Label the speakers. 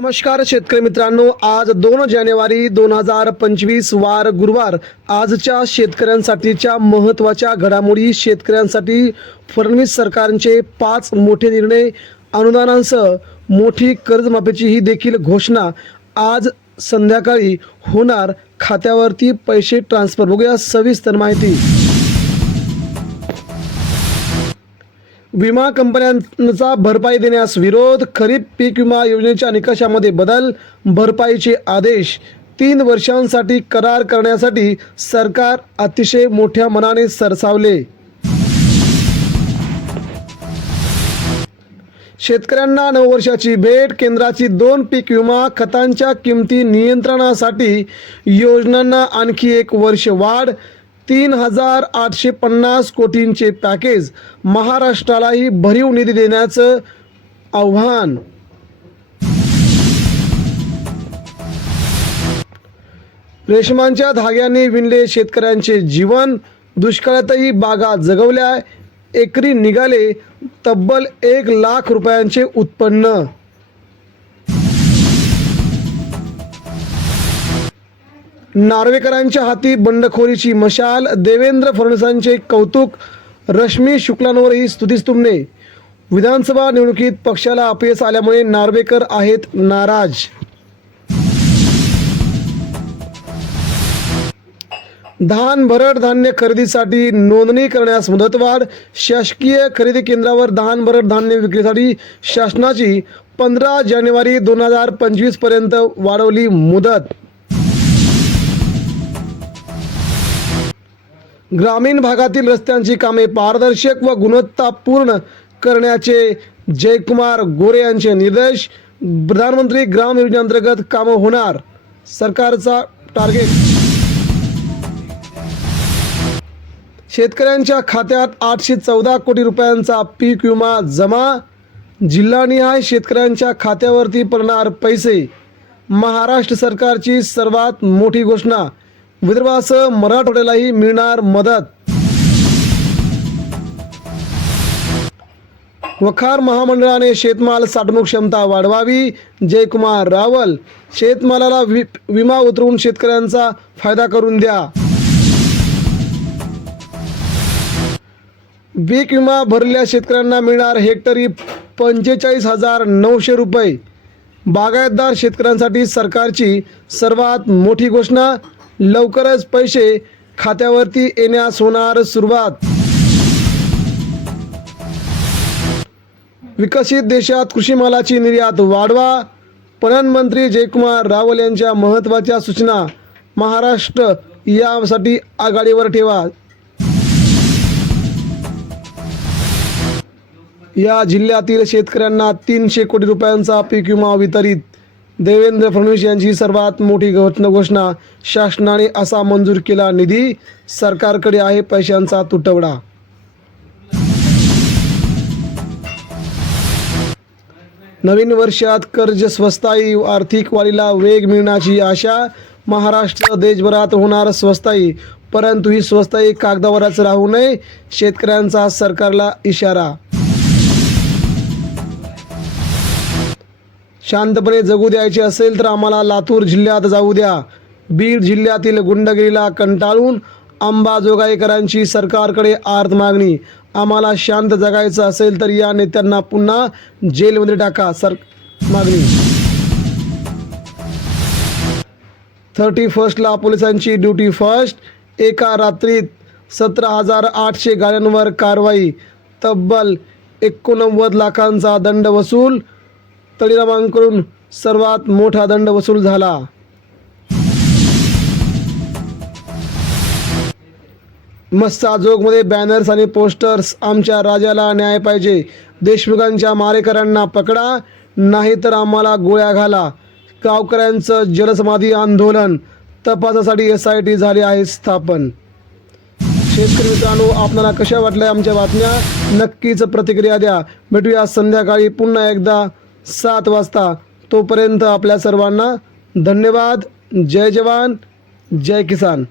Speaker 1: नमस्कार शेतकरी मित्रांनो आज दोन जानेवारी दोन हजार पंचवीस वार गुरुवार. आजच्या शेतकऱ्यांसाठीच्या महत्त्वाच्या घडामोडी शेतकऱ्यांसाठी फडणवीस सरकारचे पाच मोठे निर्णय अनुदानांसह मोठी कर्जमाफीची ही देखील घोषणा. आज संध्याकाळी होणार खात्यावरती पैसे ट्रान्सफर. बघूया सविस्तर माहिती. विमा कंपन्यांचा भरपाई देण्यास विरोध खरीप पीक विमा योजनेच्या निकषामध्ये बदल भरपाईचे आदेश तीन वर्षांसाठी करार करण्यासाठी सरकार अतिशय मोठ्या मनाने सरसावले. शेतकऱ्यांना नववर्षाची भेट केंद्राची दोन पीक विमा खतांच्या किमती नियंत्रणासाठी योजनांना आणखी एक वर्ष वाढ तीन हजार आठशे पन्नास कोटींचे पॅकेज महाराष्ट्रालाही भरीव निधी देण्याचं आव्हान. रेशमांच्या धाग्यांनी विणले शेतकऱ्यांचे जीवन दुष्काळातही बागा जगवल्या एकरी निघाले तब्बल एक लाख रुपयांचे उत्पन्न. नार्वेकरांच्या हाती बंडखोरीची मशाल देवेंद्र फडणवीसांचे कौतुक रश्मी शुक्लांवरही स्तुतिस्तुमने विधानसभा निवडणुकीत पक्षाला अपयश आल्यामुळे नार्वेकर आहेत नाराज. धान भरड धान्य खरेदीसाठी नोंदणी करण्यास मुदतवाढ शासकीय खरेदी केंद्रावर धान भरड धान्य विक्रीसाठी शासनाची पंधरा जानेवारी दोन हजार पंचवीसपर्यंत वाढवली मुदत. ग्रामीण भागातील रस्त्यांची कामे पारदर्शक व गुणवत्तापूर्ण करण्याचे जयकुमार गोरे यांचे निर्देश. प्रधानमंत्री ग्राम योजनेअंतर्गत कामं होणार सरकारचा टार्गेट. शेतकऱ्यांच्या खात्यात आठशे चौदा कोटी रुपयांचा पीक विमा जमा. जिल्हानिहाय शेतकऱ्यांच्या खात्यावरती पडणार पैसे. महाराष्ट्र सरकारची सर्वात मोठी घोषणा. विदर्भासह मराठवाड्यालाही मिळणार मदत. वखार महामंडळाने शेतमाल साठवणूक क्षमता वाढवावी. जयकुमार रावल शेतमालाला वि विमा उतरवून शेतकऱ्यांचा फायदा करून द्या. पीक विमा भरलेल्या शेतकऱ्यांना मिळणार हेक्टरी पंचेचाळीस हजार नऊशे रुपये. बागायतदार शेतकऱ्यांसाठी सरकारची सर्वात मोठी घोषणा लवकरच पैसे खात्यावरती येण्यास होणार सुरुवात. विकसित देशात कृषी मालाची निर्यात वाढवा. पणन मंत्री जयकुमार रावल यांच्या महत्त्वाच्या सूचना महाराष्ट्र यासाठी आघाडीवर ठेवा. या जिल्ह्यातील शेतकऱ्यांना तीनशे कोटी रुपयांचा पीक विमा वितरित. देवेंद्र फडणवीस यांची सर्वात मोठी घोषणा घोषणा शासनाने असा मंजूर केला निधी सरकारकडे आहे पैशांचा तुटवडा. नवीन वर्षात कर्ज स्वस्ताई आर्थिक वाढीला वेग मिळण्याची आशा महाराष्ट्र देशभरात होणार स्वस्ताई परंतु ही स्वस्ताई कागदावरच राहू नये शेतकऱ्यांचा सरकारला इशारा. शांतपणे जगू द्यायचे असेल तर आम्हाला लातूर जिल्ह्यात जाऊ द्या. बीड जिल्ह्यातील गुंडगिरीला कंटाळून अंबाजोगाईकरांची सरकारकडे आर्त मागणी. आम्हाला शांत जगायचं असेल तर या नेत्यांना पुन्हा जेलमध्ये टाका सर मागणी. थर्टी फर्स्टला पोलिसांची ड्युटी फर्स्ट. एका रात्रीत सतरा हजार आठशे गाड्यांवर कारवाई. तब्बल एकोणनव्वद लाखांचा दंड वसूल. तळीरामांकडून सर्वात मोठा दंड वसूल झाला. मस्साजोगमध्ये बॅनर्स आणि पोस्टर्स आमच्या राजाला न्याय पाहिजे. देशमुखांच्या मारेकऱ्यांना पकडा नाही तर आम्हाला गोळ्या घाला. गावकऱ्यांचं जलसमाधी आंदोलन तपासासाठी एस आय टी झाली आहे स्थापन. शेतकरी मित्रांनो आपल्याला कशा वाटल्या आमच्या बातम्या? नक्कीच प्रतिक्रिया द्या. भेटूया संध्याकाळी पुन्हा एकदा. सात वाजता. तोपर्यंत आपल्या सर्वांना धन्यवाद. जय जवान. जय किसान.